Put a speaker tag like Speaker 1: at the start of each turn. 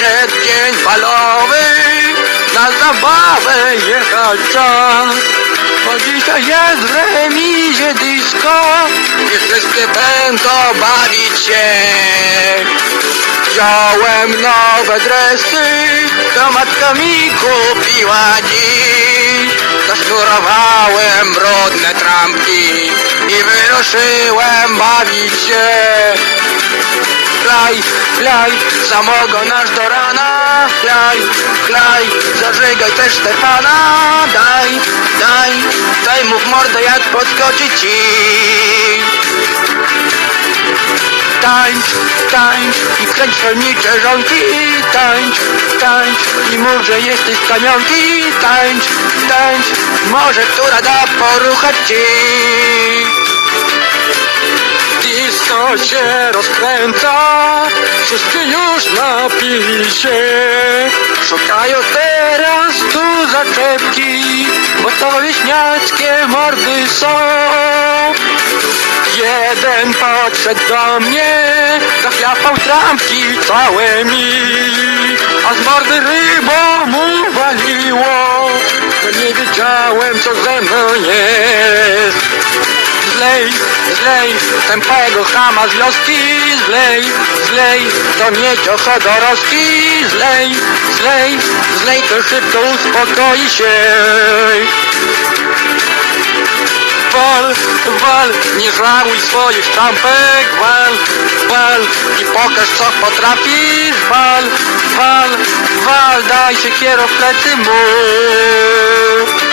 Speaker 1: jest dzień balowy, na zabawę jechać czas. Bo dzisiaj jest w remizie disco i wszyscy będą bawić się. Wziąłem nowe dresy, to matka mi kupiła dziś. Zasznurowałem brudne trampki i wyruszyłem bawić się. Chlaj, samogon aż do rana. Chlaj, chlaj, zażygaj też Stefana Daj, daj, daj mu w mordę jak podskoczy ci. Tańcz, tańcz i kręć pełnicze żonki. Tańcz, tańcz i mów, że jesteś z kamionki. Tańcz, tańcz, może która da poruchać ci Się rozkręca, wszyscy już napili się. Szukają teraz tu zaczepki, bo to wieśniackie mordy są. Jeden podszedł do mnie, zachwiapał trampki całe mi, a z mordy rybą mu waliło. Nie wiedziałem, co ze mną jest. Zlej, zlej, tępego chama z wioski Zlej, zlej, to miecio Chodorowski Zlej, zlej, zlej, to szybko uspokoi się. Wal, wal, nie żałuj swoich trampek Wal, wal i pokaż co potrafisz. Wal, wal, wal, daj się kiero w plecy mój